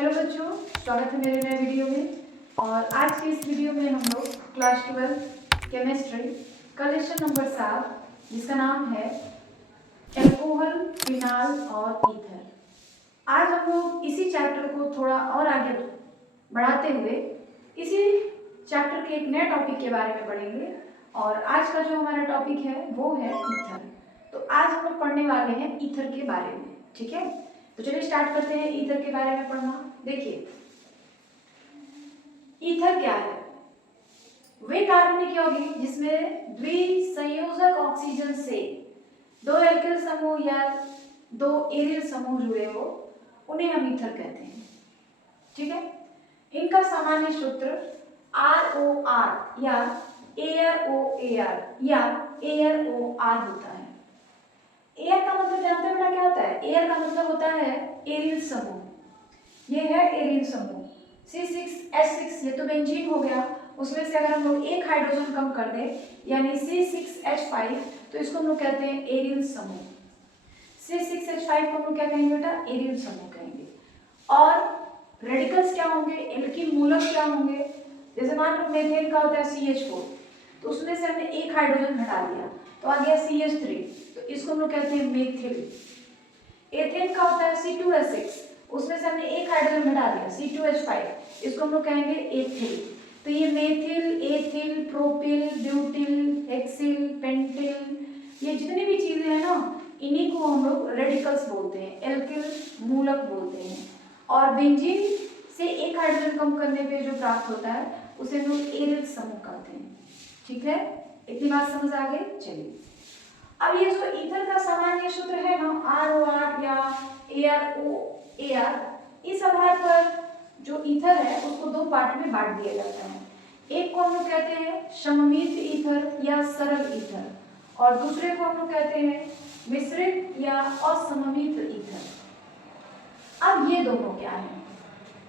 Hello बच्चों, स्वागत है मेरे नए वीडियो में। और आज के इस वीडियो में हम लोग क्लास 12 केमिस्ट्री का लेसन नंबर 7 जिसका नाम है एल्कोहल, फिनाल और ईथर। आज हम लोग इसी चैप्टर को थोड़ा और आगे बढ़ाते हुए इसी चैप्टर के एक नए टॉपिक के बारे में पढ़ेंगे। और आज का जो हमारा टॉपिक है वो है ईथर। तो आज हम लोग पढ़ने वाले हैं ईथर के बारे में, ठीक है। तो चलिए स्टार्ट करते हैं ईथर के बारे में पढ़ना। देखिए, ईथर क्या है? वे कार्बनिक यौगिक जिसमें द्विसंयोजक ऑक्सीजन से दो एल्किल समूह या दो एरिल समूह जुड़े हो, उन्हें हम ईथर कहते हैं, ठीक है। इनका सामान्य सूत्र ROR या ArOAr या ArOR होता है। एयर का मतलब जानते हो बेटा क्या होता है? एयर का मतलब होता है एरिल समूह। ये है एरिल समूह C6H6, ये तो बेंजीन हो गया। उसमें से अगर हम लोग एक हाइड्रोजन कम कर दें यानी C6H5, तो इसको हम लोग कहते हैं एरिल समूह। C6H5 को हम लोग क्या कहेंगे बेटा? एरिल समूह कहेंगे। और रेडिकल्स क्या होंगे? एल्किल मूलक क्या होंगे? जैसे मान लो मेथेन का होता है CH4, तो उसमें से हमने एक हाइड्रोजन हटा दिया तो आ गया CH3, तो इसको हम लोग कहते हैं मेथिल। एथेन का होता है C2H6, उसमें से हमने एक हाइड्रोजन हटा दिया C2H5, इसको हम लोग कहेंगे एथिल। तो ये methyl, ethyl, propyl, butyl, hexyl, pentyl, ये जितनी भी चीजें हैं ना, इन्हीं को हम लोग रेडिकल्स बोलते हैं, एल्किल मूलक बोलते हैं। और बेंजीन से एक हाइड्रोजन कम करने पे जो प्राप्त होता है उसे हम लोग एरिल समूह कहते हैं, ठीक है। इतनी बात समझ आ गई? चलिए, अब ये जो ईथर का सामान्य सूत्र है ना, ROR या ArOAr, इस आधार पर जो ईथर है उसको दो पार्ट में बांट दिया जाता है। एक को हम लोग कहते हैं सममित ईथर या सरल ईथर, और दूसरे को हम लोग कहते हैं मिश्रित या असममित ईथर। अब ये दोनों क्या है?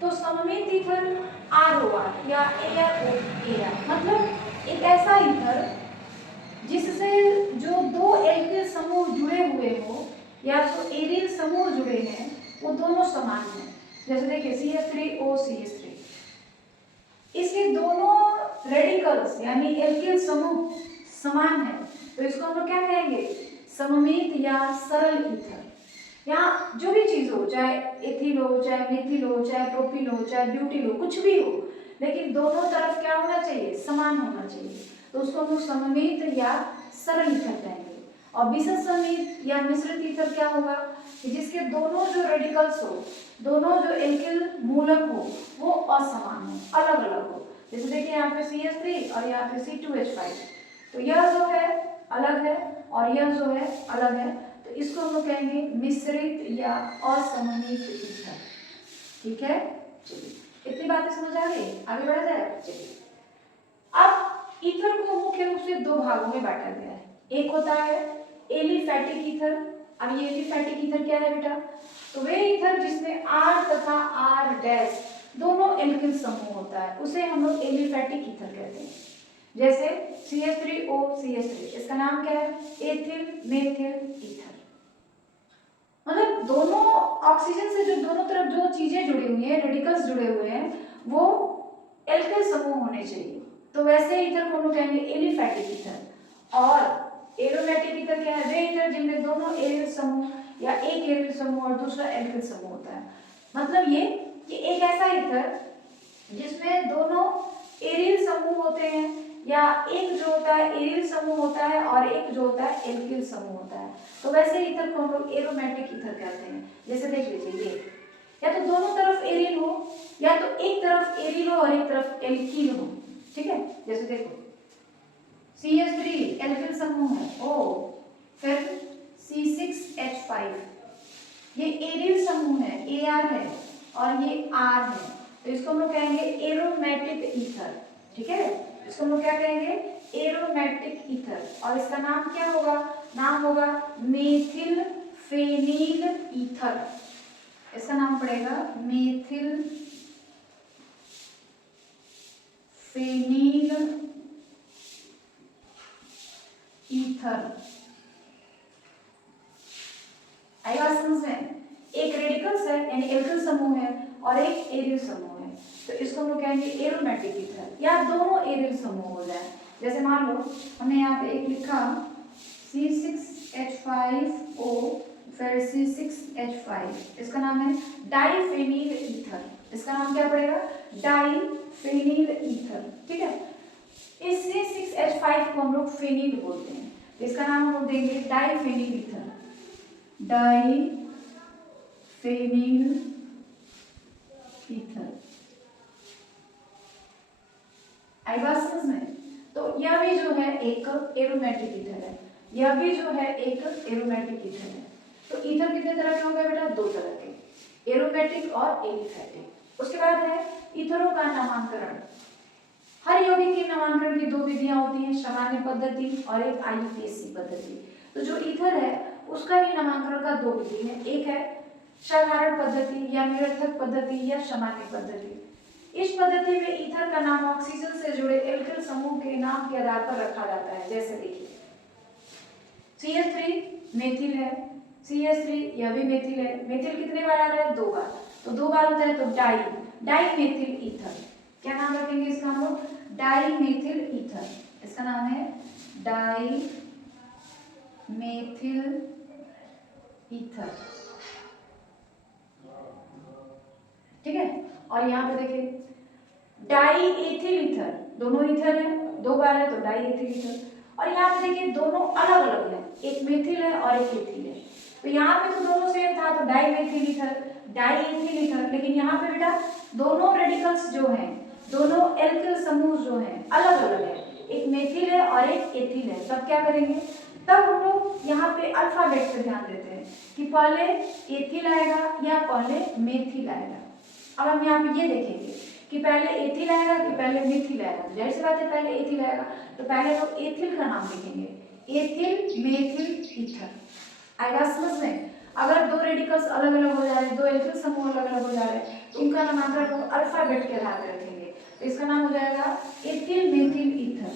तो सममित ईथर ROR या ArOAr मतलब एक ऐसा ईथर जिससे जो दो एल्किल समूह जुड़े हुए हो या तो एरिल समूह जुड़े हैं वो दोनों समान हैं। जैसे देखिए CH3OCH3, इसके दोनों रेडिकल्स यानी एल्किल समूह समान है, तो इसको हम लोग क्या कहेंगे? सममित या सरल ईथर। यहाँ जो भी चीज हो, चाहे एथिल हो, चाहे मेथिल हो, चाहे प्रोपिल हो, चाहे ब्यूटिल हो, कुछ भी हो, लेकिन दोनों तरफ क्या होना चाहिए? समान होना चाहिए, तो उसको हम लोग सममित या सरल ईथर कहेंगे। और विशेष सममित या मिश्रित ईथर क्या होगा? कि जिसके दोनों जो रेडिकल्स हो, दोनों जो एल्किल मूलक हो, वो असमान हो, अलग अलग हो। जैसे देखिए यहाँ पे CH3 और यहाँ पे C2H5, तो यह जो है अलग है और यह जो है अलग है, तो इसको हम लोग कहेंगे मिश्रित या असममित ईथर, ठीक है। चलिए, इतनी बातें समझ आ गई? आगे बढ़ा जाए? चलिए, अब ईथर को मुख्य रूप से दो भागों में बांटा गया है। एक होता है एलिफैटिक ईथर। अब ये एलिफैटिक ईथर क्या है बेटा? तो वे ईथर जिसमें R तथा R' दोनों एल्किल समूह होता है उसे हम लोग एलिफैटिक ईथर कहते हैं। जैसे CH3OCH3, इसका नाम क्या है? Ethyl methyl ether. मतलब दोनों ऑक्सीजन से जो दोनों तरफ जो चीजें जुड़ी हुई हैं, रेडिकल्स जुड़े हुए हैं, वो एल्किल समूह होने चाहिए, तो वैसे ईथर को हम लोग कहेंगे एलिफैटिक ईथर। और एरोमेटिक ईथर क्या है? वे ईथर जिनमें दोनों एरिल समूह या एक एरिल समूह और दूसरा एल्किल समूह होता है। मतलब ये कि एक ऐसा ईथर जिसमें दोनों एरिल समूह होते हैं, या एक जो होता है एरिल समूह होता है और एक जो होता है एल्किल समूह होता है, तो वैसे ईथर को हम लोग एरोमेटिक ईथर कहते हैं। जैसे देख लीजिए, ये या तो दोनों तरफ एरिल हो या तो एक तरफ एरिल हो और एक तरफ एल्किल हो, ठीक है। जैसे देखो CH3 एल्किल समूह है O, फिर C6H5 ये एरिल समूह है, Ar है, और ये R है, तो इसको हम लोग कहेंगे एरोमेटिक ईथर, ठीक है। इसको हम लोग क्या कहेंगे? Aromatic ether. और इसका नाम क्या होगा? नाम होगा मेथिल फेनिल ईथर। इसका नाम पड़ेगा मेथिल फेनिल ईथर। आई बात समझ में? एक रेडिकल्स है यानी एल्किल समूह है और एक एरिल समूह है, तो इसको हम लोग कहेंगे एरोमेटिक ईथर, या दोनों एरिल समूह हो जाए। जैसे मान लो हमने यहाँ पे एक लिखा C6H5O, फिर C6H5, इसका नाम है डाइफेनिल ईथर। इसका नाम क्या पड़ेगा? Diphenyl ether. ठीक है, इस C6H5 को हम लोग फेनिल बोलते हैं, इसका नाम हम लोग देंगे डाइफेनिल ईथर, डाइफेनिल ईथर। आई बात समझ में? तो यह भी जो है एक एरोमेटिक ईथर है, यह भी जो है एक एरोमेटिक ईथर है। तो ईथर कितने तरह के होंगे बेटा? दो तरह के, एरोमेटिक और एलिफैटिक। उसके बाद है ईथरों का नामांकन। हर यौगिक के नामांकन की दो विधियां होती हैं, सामान्य पद्धति और एक IUPAC पद्धति। तो जो ईथर है उसका भी नामांकन का दो विधि है, एक है साधारण पद्धति या निरर्थक पद्धति या सामान्य पद्धति। इस पद्धति में ईथर का नाम ऑक्सीजन से जुड़े एल्किल समूह के नाम के आधार पर रखा जाता है। जैसे देखिए CH3 मेथिल है, CH3 यह भी मेथिल है। मेथिल कितने बार आ रहा है? 2 बार, तो 2 बार होता है तो डाइमेथिल ईथर। क्या नाम रखेंगे इसका हम लोग? Dimethyl ether. इसका नाम है डाइमेथिल ईथर। ठीक है, और यहाँ पे देखिए डाइएथिल ईथर, दोनों ईथर है, 2 बार है तो डाइएथिल ईथर। और यहाँ पे देखिए दोनों अलग अलग है, एक मेथिल है और एक एथिल है। तो यहाँ पे तो दोनों सेम था तो डाइमेथिल ईथर, डाइएथिल ईथर, लेकिन यहाँ पे बेटा दोनों रेडिकल्स जो हैं, दोनों एल्किल समूह जो हैं अलग अलग है, एक मेथिल है और एक एथिल है। तब क्या करेंगे? तब हम लोग यहाँ पे अल्फाबेट पे ध्यान देते हैं कि पहले एथिल आएगा या पहले मेथिल आएगा। अब हम यहाँ पे ये देखेंगे कि पहले एथिल आएगा कि पहले मेथिल आएगा। जाहिर सी बात है पहले एथिल आएगा, तो पहले तो एथिल का नाम लिखेंगे, एथिल मेथिल ईथर। आएगा समझ में? अगर दो रेडिकल्स अलग अलग हो जा रहे हैं, दो एल्किल समूह अलग अलग हो जा रहे हैं, तो उनका नामांकन हम अल्फाबेट के आधार पर रखेंगे। तो इसका नाम हो जाएगा ethyl methyl ether,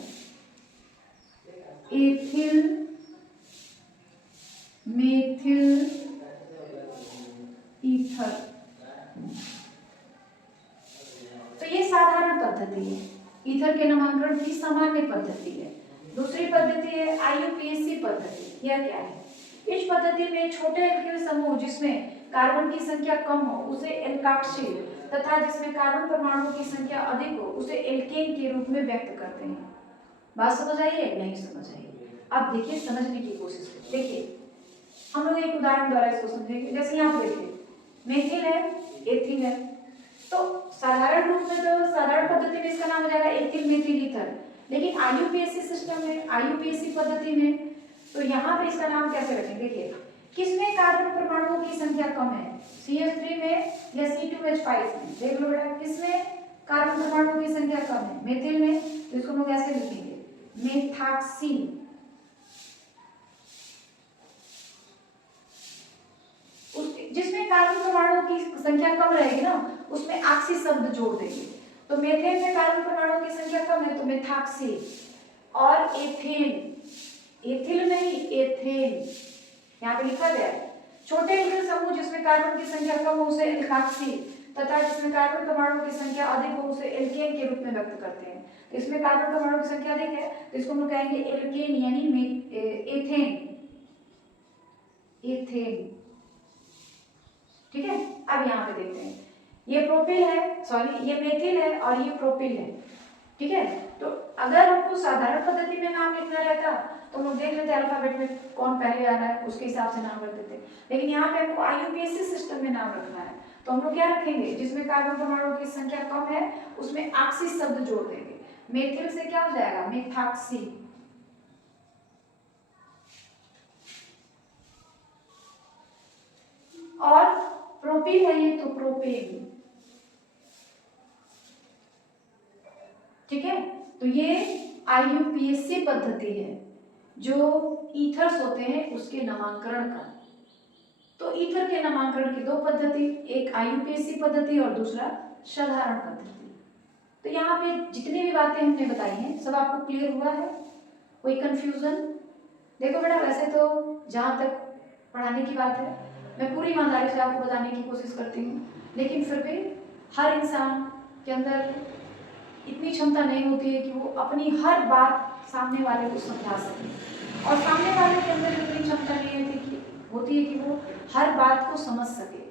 ethyl methyl ether. तो ये साधारण पद्धति है, ईथर के नामांकन की सामान्य पद्धति है। दूसरी पद्धति है IUPAC पद्धति। यह क्या है? इस पद्धति में छोटे एल्किल समूह जिसमें कार्बन की संख्या कम हो उसे एल्काक्सिल, तथा जिसमें कार्बन परमाणुओं की संख्या अधिक हो उसे एल्केन के रूप में व्यक्त करते हैं। बात समझ आई है? नहीं समझ आई? अब देखिए समझने की कोशिश करिए। देखिए हम लोग एक उदाहरण द्वारा इसको समझेंगे। जैसे यहाँ पे देखिए मेथिल है, एथिल है, तो साधारण रूप में तो साधारण पद्धति में इसका नाम हो जाएगा एथिल मेथिल ईथर। लेकिन IUPAC सिस्टम में, IUPAC पद्धति में, तो यहाँ पे इसका नाम कैसे रखें? देखिए किसमें कार्बन परमाणुओं की संख्या कम है? CH3 में या C2H5 में? देख लो बेटा किसमें कार्बन परमाणुओं की संख्या कम है? मेथिल में, तो इसको हम लोग ऐसे लिखेंगे मेथाक्सी। जिसमें कार्बन परमाणुओं की संख्या कम रहेगी ना उसमें ऑक्सी शब्द जोड़ देंगे। तो मेथेन में कार्बन परमाणुओं की संख्या कम है तो मेथाक्सी, और एथेन, एथिल नहीं एथेन यहाँ पे लिखा गया है। छोटे एल्किल समूह जिसमें कार्बन की संख्या कम हो उसे एल्काक्सी, तथा जिसमें कार्बन परमाणुओं की संख्या अधिक हो उसे एल्केन के रूप में व्यक्त करते हैं। तो इसमें कार्बन परमाणुओं की संख्या अधिक है तो इसको हम लोग कहेंगे एल्केन यानी एथेन, एथेन। ठीक है, अब यहाँ पे देखते हैं ये प्रोपिल है, सॉरी ये मेथिल है और ये प्रोपिल है। ठीक है, तो अगर हमको साधारण पद्धति में नाम लिखना रहता तो हम लोग देख लेते अल्फाबेट में कौन पहले आ रहा है उसके हिसाब से नाम रख देते। लेकिन यहाँ पे हमको IUPAC सिस्टम में नाम रखना है तो हम लोग क्या रखेंगे? जिसमें कार्बन परमाणुओं की संख्या कम है उसमें ऑक्सी शब्द जोड़ देंगे। मेथिल से क्या हो जाएगा? मेथाक्सी, और प्रोपिल है ये तो प्रोपेन। ठीक है, तो ये IUPAC पद्धति है जो ईथर्स होते हैं उसके नामांकन का। तो ईथर के नामांकन की दो पद्धति, एक IUPAC पद्धति और दूसरा साधारण पद्धति। तो यहाँ पे जितनी भी बातें हमने बताई हैं सब आपको क्लियर हुआ है? कोई कंफ्यूजन? देखो बेटा वैसे तो जहाँ तक पढ़ाने की बात है मैं पूरी ईमानदारी से आपको बताने की कोशिश करती हूँ, लेकिन फिर भी हर इंसान के अंदर इतनी क्षमता नहीं होती है कि वो अपनी हर बात सामने वाले को समझा सके, और सामने वाले के अंदर इतनी क्षमता नहीं होती है कि वो हर बात को समझ सके।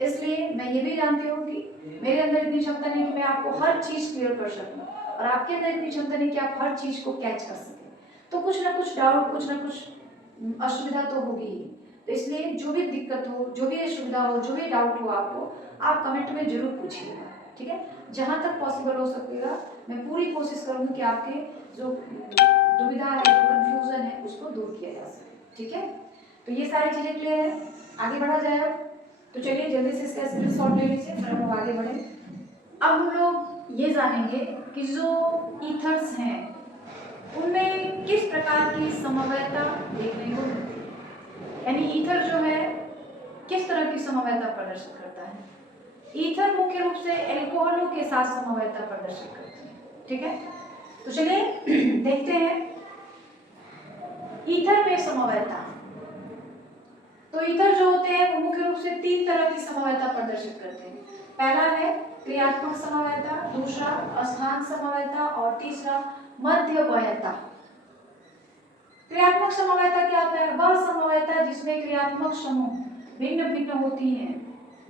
इसलिए मैं ये भी जानती हूँ कि मेरे अंदर इतनी क्षमता नहीं कि मैं आपको हर चीज़ क्लियर कर सकूँ, और आपके अंदर इतनी क्षमता नहीं कि आप हर चीज़ को कैच कर सकें। तो कुछ ना कुछ डाउट, कुछ ना कुछ असुविधा तो होगी ही। तो इसलिए जो भी दिक्कत हो, जो भी असुविधा हो, जो भी डाउट हो आपको, आप कमेंट में जरूर पूछिएगा, ठीक है। जहाँ तक पॉसिबल हो सकेगा मैं पूरी कोशिश करूँगी कि आपके जो दुविधा है, जो कंफ्यूजन है, उसको दूर किया जा सके, ठीक है। तो ये सारी चीज़ें क्लियर है, आगे बढ़ा जाए। तो चलिए जल्दी से इसका स्क्रीनशॉट ले लीजिए, फिर हम लोग आगे बढ़े। अब हम लोग ये जानेंगे कि जो ईथर्स हैं उनमें किस प्रकार की समन्वयता देखने को मिलती है, यानी ईथर जो है किस तरह की समन्वयता प्रदर्शित करता है। ईथर मुख्य रूप से एल्कोहलों के साथ समन्वयता प्रदर्शित करते हैं, ठीक है। तो चलिए देखते हैं ईथर में समन्वयता। तो ईथर जो होते हैं वो मुख्य रूप से 3 तरह की समन्वयता प्रदर्शित करते हैं। पहला है क्रियात्मक समन्वयता, दूसरा अस्थान समन्वयता, और तीसरा मध्यवयता। क्रियात्मक समन्वयता क्या होता है? वह समन्वयता जिसमें क्रियात्मक समूह भिन्न भिन्न होती हैं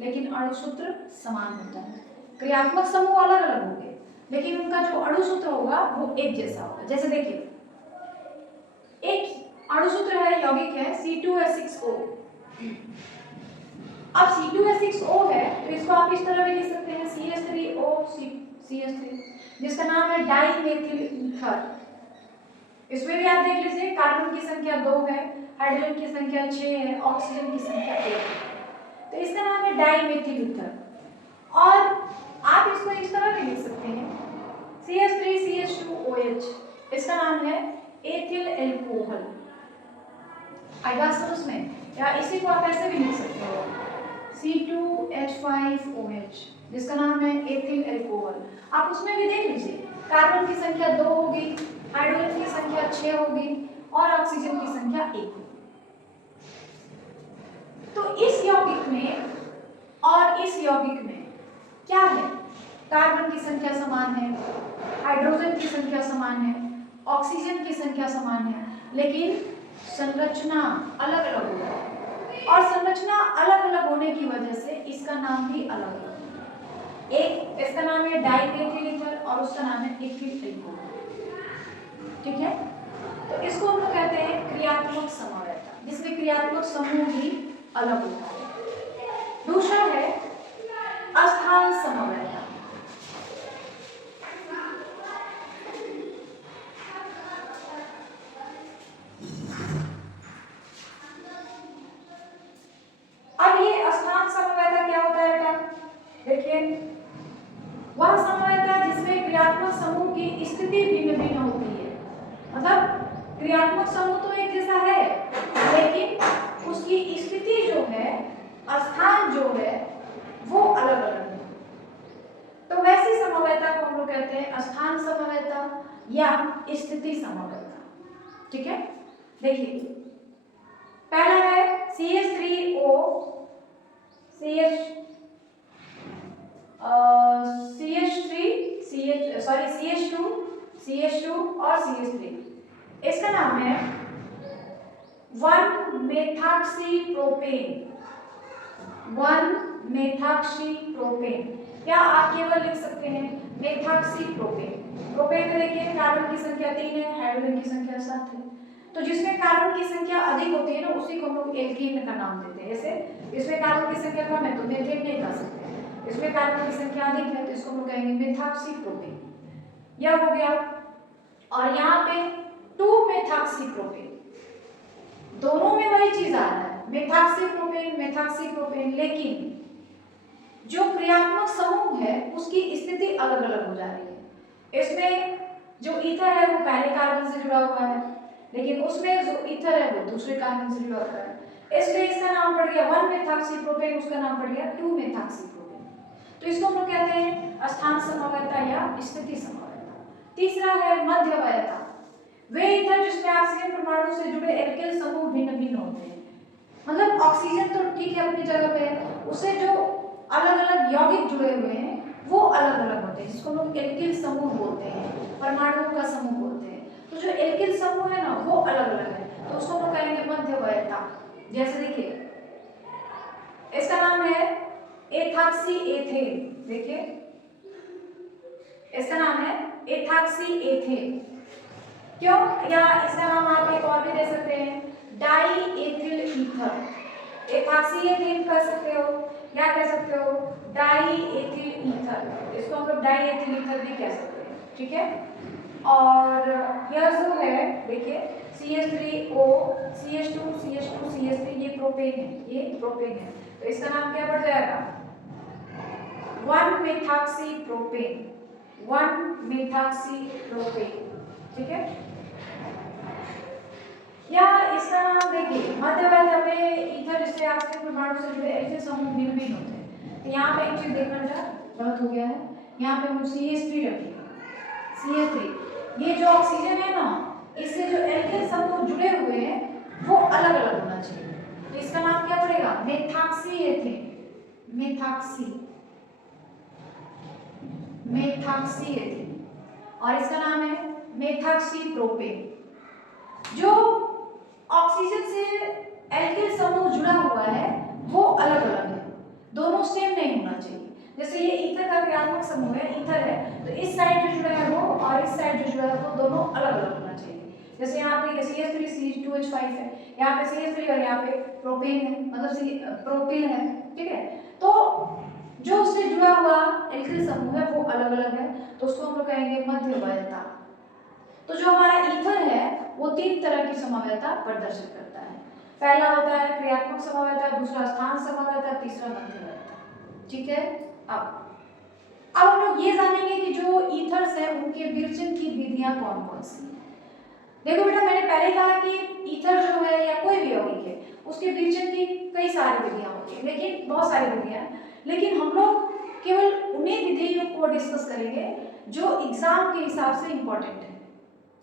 लेकिन अणुसूत्र समान होता है। क्रियात्मक समूह अलग अलग होंगे लेकिन उनका जो अणुसूत्र होगा वो एक जैसा होगा। जैसे देखिए, एक अणुसूत्र है, यौगिक है C2H6O। अब C2H6O है तो इसको आप इस तरह भी लिख सकते हैं CH3O CH3, जिसका नाम है डाइमेथिल ईथर। इसमें भी आप देख लीजिए, कार्बन की संख्या 2 है, हाइड्रोजन की संख्या 6 है, ऑक्सीजन की संख्या 1 है। तो इसका नाम है डाइमेथिल ईथर। और आप इसको इस तरह भी लिख सकते हैं CH3CH2OH, इसका नाम है एथिल एल्कोहल। आएगा समझ में? या इसी को आप ऐसे भी लिख सकते हो C2H5OH, जिसका नाम है एथिल एल्कोहल। आप उसमें भी देख लीजिए, कार्बन की संख्या 2 होगी, हाइड्रोजन की संख्या 6 होगी और ऑक्सीजन की संख्या 1 होगी। तो इस यौगिक में और इस यौगिक में क्या है? कार्बन की संख्या समान है, हाइड्रोजन की संख्या समान है, ऑक्सीजन की संख्या समान है, लेकिन संरचना अलग अलग होगा, और संरचना अलग अलग होने की वजह से इसका नाम भी अलग अलग है। एक इसका नाम है डाइमेथिल ईथर और उसका नाम है एथिल एल्कोहल, ठीक है। तो इसको हम लोग कहते हैं क्रियात्मक समन्वयता, जिसमें क्रियात्मक समूह भी अलग होता है। दूसरा है अस्थान समन्वयता। अब ये अस्थान समन्वयता क्या होता है बेटा? देखिए, वह समन्वयता जिसमें क्रियात्मक समूह की स्थिति भिन्न भिन्न होती है। मतलब क्रियात्मक समूह तो एक जैसा है लेकिन उसकी स्थिति जो है, स्थान जो है, वो अलग अलग है। तो वैसी समन्वयता को हम लोग कहते हैं स्थान समन्वयता या स्थिति समन्वयता, ठीक है। देखिए, पहला है CH3O CH2 और CH3। इसका नाम है 1-मेथॉक्सीप्रोपेन। या आप केवल लिख सकते हैं मेथॉक्सीप्रोपेन। प्रोपेन में देखिए कार्बन की संख्या 3 है, हाइड्रोजन की संख्या 7 है। तो जिसमें कार्बन की संख्या अधिक होती है ना, उसी को हम लोग एल्कीन का नाम देते हैं। जैसे इसमें कार्बन की संख्या कम है तो मेथेन नहीं कह सकते, इसमें कार्बन की संख्या अधिक है तो इसको हम लोग कहेंगे मेथॉक्सीप्रोपेन। यह हो गया। और यहाँ पे 2-मेथॉक्सीप्रोपेन, दोनों में वही चीज आ रहा है, मेथॉक्सीप्रोपेन, लेकिन जो क्रियात्मक समूह है उसकी स्थिति अलग अलग हो जा रही है। इसमें जो ईथर है वो पहले कार्बन से जुड़ा हुआ है, लेकिन उसमें जो ईथर है वो दूसरे कार्बन से जुड़ा हुआ है। इसलिए इसका नाम पड़ गया 1-मेथॉक्सीप्रोपेन, उसका नाम पड़ गया 2-मेथॉक्सीप्रोपेन। तो इसको हम लोग कहते हैं अस्थान समन्वयता या स्थिति समन्वयता। तीसरा है मध्यवयता। वे ईथर जिसमें ऑक्सीजन परमाणु से जुड़े एल्किल समूह भिन्न भिन्न होते हैं। मतलब ऑक्सीजन तो ठीक है अपनी जगह पे है, उससे जो अलग अलग यौगिक जुड़े हुए हैं अलग अलग होते हैं, जिसको लोग एल्किल समूह बोलते हैं, परमाणुओं का समूह बोलते हैं। तो जो एल्किल समूह है ना वो अलग अलग है, तो उसको हम लोग कहेंगे मध्यवयता। जैसे देखिए इसका नाम है एथाक्सी एथेन, देखिए इसका नाम है एथाक्सी एथेन। क्यों? या इसका नाम आप एक और भी दे सकते हैं, डाई एथिल ईथर। एथाक्सी एथेन कह सकते हो या कह सकते हो डाई एथिल ईथर, इसको हम लोग डाई एथिल ईथर भी कह सकते हैं, ठीक है। और यह जो है देखिए CH3O CH2 CH2 CH3, ये प्रोपेन है, ये प्रोपेन है, तो इसका नाम क्या पड़ जाएगा 1-मेथॉक्सी प्रोपेन, 1-मेथॉक्सी प्रोपेन, ठीक है। या इसका नाम देखिए मध्यवयता में ईथर जिससे ऑक्सीजन परमाणु से जुड़े एल्किल समूह भिन्न भिन्न होते हैं। तो यहाँ पे एक चीज देखना बेटा गलत हो गया है, यहाँ पे हम CH3 रखेंगे, CH3, ये जो ऑक्सीजन है ना इससे जो एल्किल समूह जुड़े हुए हैं वो अलग अलग होना चाहिए, तो इसका नाम क्या पड़ेगा methoxy ethane, methoxy, methoxy ethane, और इसका नाम है मेथॉक्सी प्रोपेन। जो ऑक्सीजन से एल्किल समूह जुड़ा हुआ है वो अलग अलग है, दोनों सेम नहीं होना चाहिए। जैसे ये ईथर का क्रियात्मक समूह है, ईथर है, तो इस साइड जो जुड़ा है वो और इस साइड जो जुड़ा है वो दोनों अलग अलग होना चाहिए। जैसे यहाँ पे CH3 CH2H5 है, यहाँ पे CH3 और यहाँ पे प्रोपेन है, मतलब प्रोपिल है, ठीक है। तो जो उससे जुड़ा हुआ एल्किल समूह है वो अलग अलग है, तो उसको हम लोग कहेंगे मध्यवयता। तो जो हमारा ईथर है वो 3 तरह की समवयता प्रदर्शित करता है। पहला होता है क्रियात्मक समवयता, दूसरा स्थान समवयता, तीसरा मध्यवयता, ठीक है। अब हम लोग ये जानेंगे कि जो ईथर्स है उनके विरचन की विधियां कौन कौन सी हैं। देखो बेटा मैंने पहले कहा कि ईथर जो है या कोई भी यौगिक है उसके विरचन की कई सारी विधियां होती है, लेकिन बहुत सारी विधियां, लेकिन हम लोग केवल उन्हीं विधियों को डिस्कस करेंगे जो एग्जाम के हिसाब से इंपॉर्टेंट है,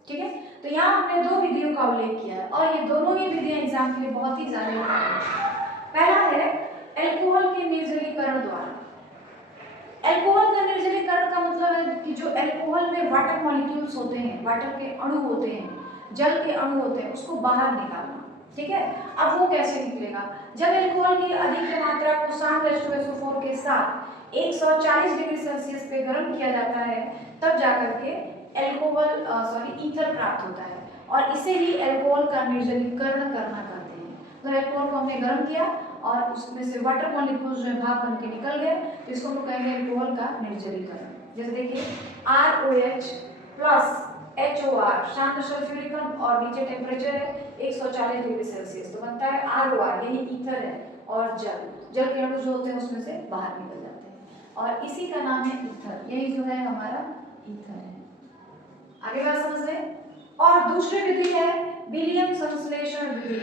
ठीक है। तो यहाँ हमने 2 विधियों का उल्लेख किया है और ये दोनों ही विधियां एग्जाम के लिए बहुत ही ज्यादा इंपॉर्टेंट है। पहला है एल्कोहल के निर्जलीकरण द्वारा। एल्कोहल का निर्जलीकरण का मतलब है कि जो एल्कोहल में वाटर मॉलिक्यूल्स होते हैं, वाटर के अणु होते हैं, जल के अणु होते हैं, उसको बाहर निकालना, ठीक है। अब वो कैसे निकलेगा, जब एल्कोहल की अधिक मात्रा को शांत H2SO4 के साथ 140 डिग्री सेल्सियस पे गर्म किया जाता है तब जाकर के ईथर प्राप्त होता है, और इसे ही एल्कोहल का निर्जलीकरण करना कहते हैं। तो एल्कोहल को हमने गर्म किया और उसमें से वाटर मॉलिक्यूल्स जो है भाप बन के निकल गए, तो इसको हम लोग कहेंगे एल्कोहल का निर्जलीकरण। जैसे देखिए ROH प्लस HOR शांत सल्फ्यूरिक अम्ल और नीचे टेम्परेचर है 140 डिग्री सेल्सियस, तो बनता है ROR, यही ईथर है, और जल के अणु जो होते हैं उसमें से बाहर निकल जाते हैं और इसी का नाम है ईथर, यही जो है हमारा ईथर है। आगे बात समझ में। और दूसरी विधि है विलियम संश्लेषण विधि।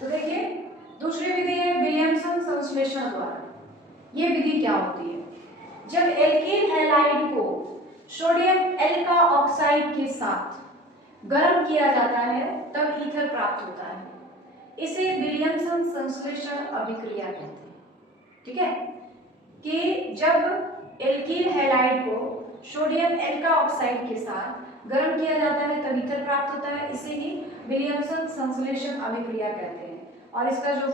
तो देखिए दूसरी विधि है विलियमसन संश्लेषण द्वारा। ये विधि क्या होती है, जब एल्किल हैलाइड को सोडियम एल्का ऑक्साइड के साथ गर्म किया जाता है तब ईथर प्राप्त होता है, इसे विलियमसन संश्लेषण अभिक्रिया कहते हैं, ठीक है। कि जब एल्किल हैलाइड को सोडियम एल्का ऑक्साइड के साथ गर्म किया जाता है तब ईथर प्राप्त होता है, इसे ही विलियमसन संश्लेषण अभिक्रिया कहते हैं। और इसका जो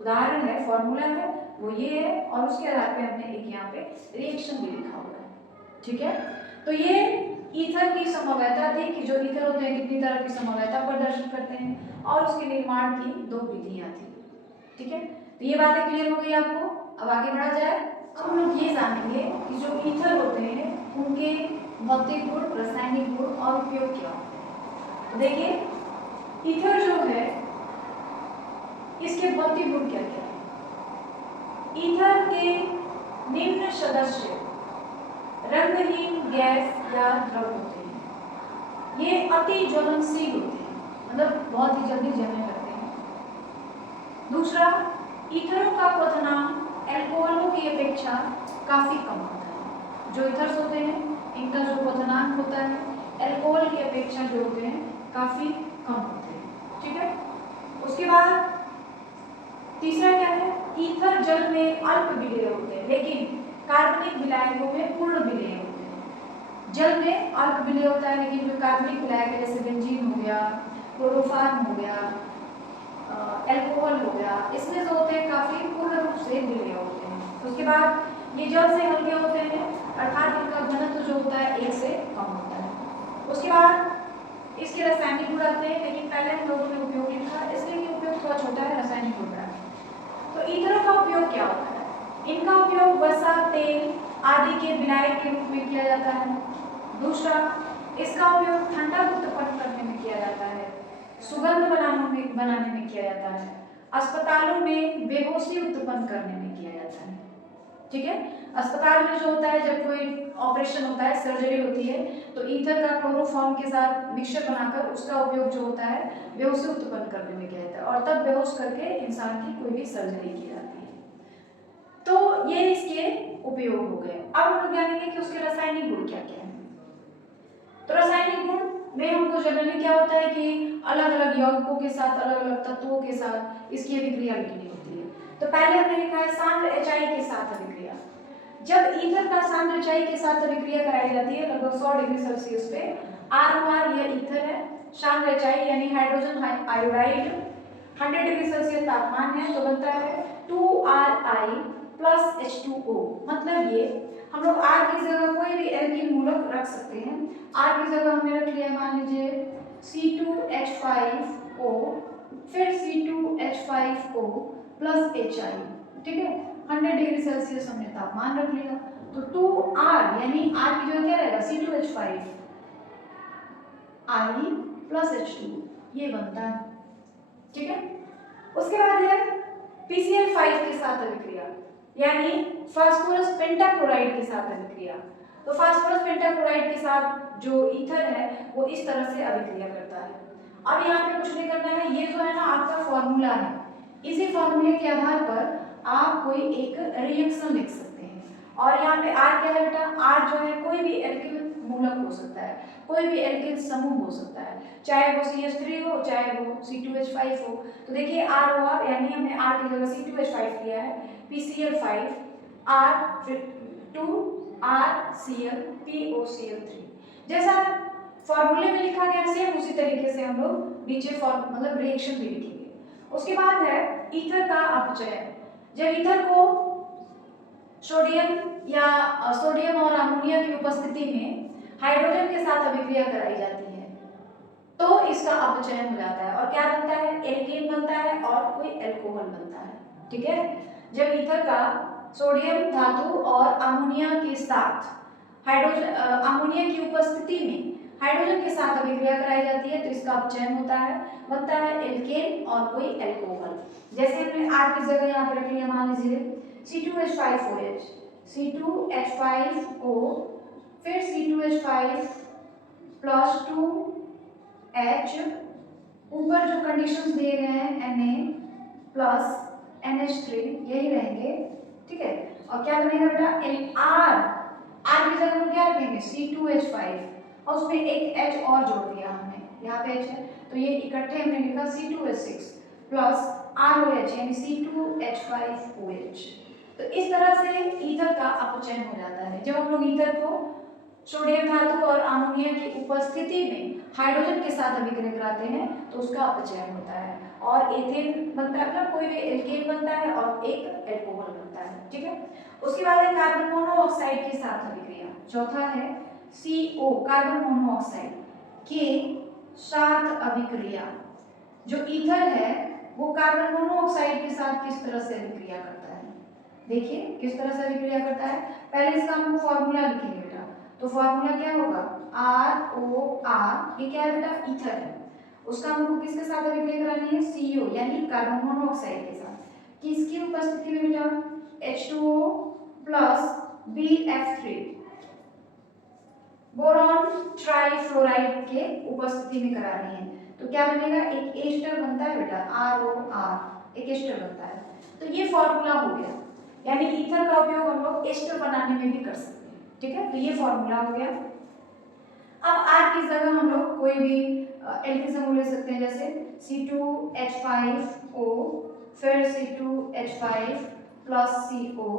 उदाहरण है, फॉर्मूला है, वो ये है, और उसके आधार पे हमने एक यहाँ पे रिएक्शन भी लिखा हुआ है, ठीक है। तो ये ईथर की समवयता थी कि जो ईथर होते हैं कितनी तरह की समवयता प्रदर्शित करते हैं, और उसके निर्माण की 2 विधियां थी, ठीक है। तो ये बातें क्लियर हो गई आपको। अब आगे बढ़ा जाए, अब हम लोग ये जानेंगे कि जो ईथर होते हैं उनके भौतिक गुण, रासायनिक गुण और उपयोग क्या होते हैं। तो देखिए ईथर जो है इसके भौतिक गुण क्या क्या है। ईथर के निम्न सदस्य रंगहीन गैस या द्रव होते हैं, ये अति ज्वलनशील होते हैं, मतलब बहुत ही जल्दी जमने लगते हैं। दूसरा, ईथरों का क्वथनांक एल्कोहलों की अपेक्षा काफ़ी कम होता है। जो ईथर्स होते हैं इनका जो क्वथनांक होता है एल्कोहल की अपेक्षा जो होते हैं काफ़ी कम होते हैं। ठीक है। उसके बाद तीसरा क्या है, ईथर जल में अल्प विलेय होते हैं लेकिन कार्बनिक विलायकों में पूर्ण विलेय होते हैं। जल में अल्प विलेय होता है लेकिन जो कार्बनिक विलायक है जैसे बेंजीन हो गया, क्लोरोफॉर्म हो गया, एल्कोहल हो गया, इसमें जो होते हैं काफी पूर्ण रूप से विलेय होते हैं। उसके बाद ये जल से हल्के होते हैं अर्थात इनका घनत्व जो होता है 1 से कम होता है। उसके बाद इसके रासायनिक गुण आते हैं लेकिन पहले हम लोगों ने उपयोग लिखा इसलिए कि उपयोग थोड़ा छोटा है, रासायनिक गुण है। तो ईथरों का उपयोग क्या होता है, इनका उपयोग वसा, तेल आदि के विलायक के रूप में किया जाता है। दूसरा, इसका उपयोग ठंडक उत्पन्न करने में किया जाता है, सुगंध बनाने में किया जाता है, अस्पतालों में बेहोशी उत्पन्न करने में किया जाता है। ठीक है। अस्पताल में जो होता है जब कोई ऑपरेशन होता है, सर्जरी होती है तो ईथर का क्लोरोफॉर्म के साथ मिक्सचर बनाकर उसका उपयोग जो होता है बेहोशी उत्पन्न करने में किया जाता है और तब बेहोश करके इंसान की कोई भी सर्जरी की जाती है। तो ये इसके उपयोग हो गए। अब हम लोग जानेंगे कि उसके रासायनिक गुण क्या क्या है। तो रासायनिक गुण में हमको जनरली क्या होता है कि अलग अलग यौगिकों के साथ, अलग अलग तत्वों के साथ इसकी अभिक्रिया लिखनी होती है। तो पहले हमने लिखा है सांद्र HI के साथ अभिक्रिया। जब ईथर का सांद्र HI के साथ अभिक्रिया कराई जाती है लगभग 100 डिग्री सेल्सियस पे, ROR यह ईथर है, सांद्र HI यानी हाइड्रोजन आयोडाइड 100 डिग्री सेल्सियस तापमान है तो बनता है 2RI प्लस H2O। मतलब ये हम लोग R की जगह कोई भी एल्किल मूलक रख सकते हैं। R की जगह हमने रख लिया मान लीजिए C2H5O, फिर C2H5O प्लस HI। ठीक है, 100 डिग्री सेल्सियस हमने तापमान रख लिया तो 2R यानी R की जगह क्या रहेगा C2H5 I प्लस H2 ये बनता है। ठीक है। उसके बाद है PCl5 के साथ अभिक्रिया यानी फास्फोरस पेंटाक्लोराइड के साथ अभिक्रिया। तो फास्फोरस पेंटाक्लोराइड के साथ जो ईथर है वो इस तरह से अभिक्रिया करता है। अब यहाँ पे कुछ नहीं करना है, ये जो है ना आपका फॉर्मूला है, इसी फॉर्मूले के आधार पर आप कोई एक रिएक्शन लिख सकते हैं। और यहाँ पे R क्या है बेटा, R जो है कोई भी एल्किल मूलक हो सकता है, कोई भी एल्किल समूह हो सकता है, चाहे वो CH3 हो चाहे वो C2H5 हो। तो देखिए ROR यानी हमने R की जगह C2H5 लिया है, PCl5 R फिर 2RCl POCl3 जैसा फॉर्मूले में लिखा गया सेम उसी तरीके से हम लोग नीचे मतलब रिएक्शन भी लिखेंगे। उसके बाद है ईथर का अपचयन। जब ईथर को सोडियम और अमोनिया की उपस्थिति में हाइड्रोजन के साथ अभिक्रिया कराई जाती है तो इसका अपचयन हो जाता है और क्या बनता है, एल्केन बनता है और कोई एल्कोहल बनता है। ठीक है। जब ईथर का सोडियम धातु और अमोनिया के साथ हाइड्रोजन अमोनिया की उपस्थिति में हाइड्रोजन के साथ अभिक्रिया कराई जाती है तो इसका अपचयन होता है, बनता है एल्केन और कोई एल्कोहल। जैसे हमने R की जगह यहाँ पे रख लिया मान लीजिए C2H5OH, C2H5O फिर C2H5 प्लस 2H, ऊपर जो कंडीशंस दिए गए हैं Na प्लस NH3 यही रहेंगे। ठीक है। और क्या बनेगा बेटा R की जगह हम क्या रखेंगे C2H5 और उसमें एक H और जोड़ दिया हमने, यहाँ पे H है तो ये इकट्ठे हमने लिखा C2H6 प्लस ROH यानी C2H5OH। तो इस तरह से ईथर का अपचयन हो जाता है। जब हम लोग ईथर को सोडियम धातु और अमोनिया की उपस्थिति में हाइड्रोजन के साथ अभिक्रिया कराते हैं तो उसका अपचयन होता है और एथेन बनता है, मतलब कोई भी एल्केन बनता है और एक एल्कोहल बनता है। ठीक है। उसके बाद है कार्बन मोनोऑक्साइड के साथ अभिक्रिया। चौथा है CO कार्बन मोनोऑक्साइड के साथ अभिक्रिया। जो ईथर है वो कार्बन मोनोऑक्साइड के साथ किस तरह से अभिक्रिया करता है, देखिए किस तरह से अभिक्रिया करता है। पहले इसका हम फॉर्मूला लिखेंगे बेटा, तो फॉर्मूला क्या होगा ROR, ये क्या है बेटा ईथर है, उसका हमको किसके साथ अभिक्रिया करानी है CO यानी कार्बन मोनोऑक्साइड के साथ। किसकी उपस्थिति में बेटा H2O plus BF3 boron trifluoride के उपस्थिति में करानी है। तो क्या बनेगा, एक एस्टर बनता है बेटा, ROR, एक एस्टर बनता है। तो ये फॉर्मूला हो गया, यानी ईथर का उपयोग हम लोग एस्टर बनाने में भी कर सकते हैं, ठीक है। तो ये फॉर्मूला हो गया। अब R की जगह हम लोग कोई भी एल्किल समूह ले सकते हैं, जैसे C2H5O, फिर C2H5 प्लस CO,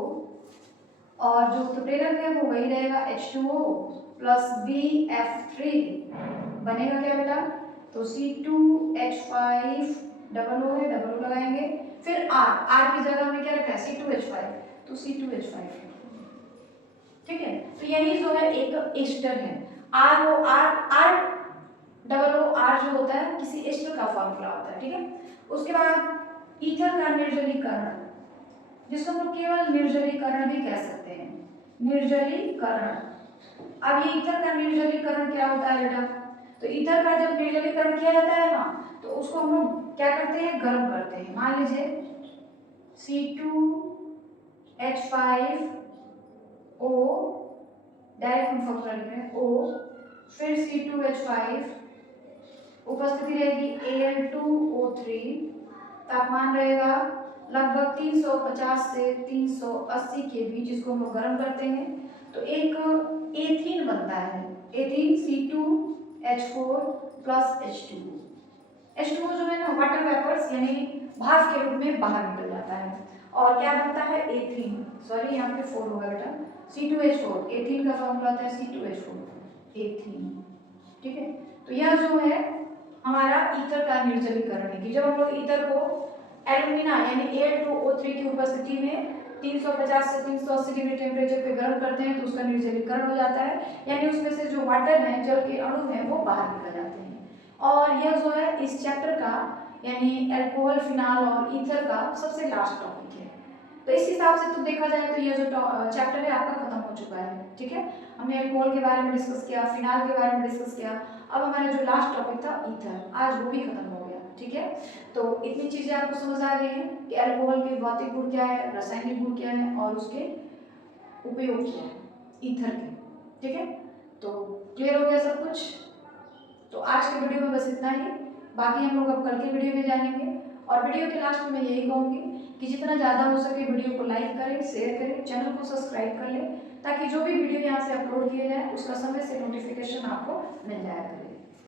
और जो उत्प्रेरक है वो वही रहेगा H2O प्लस BF3, बनेगा क्या बेटा, तो C2H5 डबल O है, डबल O लगाएंगे, फिर R की जगह हमें क्या रखा है, C2H5, तो C2H5, ठीक है। तो यही जो है एक एस्टर है, R डबल O R जो होता है किसी एस्टर का फॉर्मूला होता है, ठीक है। उसके बाद ईथर का निर्जलीकरण, जिसको हम लोग केवल निर्जलीकरण भी कह सकते हैं, निर्जलीकरण। अब ये ईथर का निर्जलीकरण क्या होता है बेटा, तो ईथर का जब निर्जलीकरण किया जाता है ना, तो उसको हम लोग क्या करते हैं, गर्म करते हैं। मान लीजिए C2H5O, डायरेक्ट हम फॉर्मूला लिख रहे हैं O, फिर C2H5, उपस्थिति रहेगी Al2O3, तापमान रहेगा लगभग 350 से 380 के बीच, जिसको हम लोग गर्म करते हैं, तो एक एथीन बनता है, ethene C2H4 plus H2O। H2O जो है ना वाटर वेपर्स यानी भाप के रूप में बाहर निकल जाता है, और क्या बनता है, एथीन, सॉरी यहाँ पे 4 होगा बेटा, C2H4, एथीन का फॉर्मूला होता है C2H4, एथीन, ठीक है। तो यह जो है हमारा ईथर का निर्जलीकरण है कि जब हम लोग ईथर को एल्यूमिना यानी Al2O3 की उपस्थिति में 350 से 380 डिग्री टेम्परेचर पे गर्म करते हैं, तो उसका निर्जलीकरण हो जाता है, यानी उसमें से जो वाटर है, जल के अणु हैं, वो बाहर निकल जाते हैं। और यह जो है इस चैप्टर का यानी अल्कोहल, फिनाल और ईथर का सबसे लास्ट टॉपिक है। तो इस हिसाब से तो देखा जाए तो यह जो चैप्टर है आपका खत्म हो चुका है, ठीक है। हमने अल्कोहल के बारे में डिस्कस किया, फिनाल के बारे में डिस्कस किया, अब हमारा जो लास्ट टॉपिक था ईथर, आज वो भी खत्म हो गया, ठीक है। तो इतनी चीजें आपको समझ आ गई हैं कि अल्कोहल के भौतिक गुण क्या है, रासायनिक गुण क्या है, और उसके उपयोग क्या है ईथर के, ठीक है। तो क्लियर हो गया सब कुछ। तो आज के वीडियो में बस इतना ही, बाकी हम लोग अब कल के वीडियो में जानेंगे। और वीडियो के लास्ट में मैं यही कहूँगी कि जितना ज़्यादा हो सके वीडियो को लाइक करें, शेयर करें, चैनल को सब्सक्राइब कर लें, ताकि जो भी वीडियो यहाँ से अपलोड किए जाए उसका समय से नोटिफिकेशन आपको मिल जाया करे।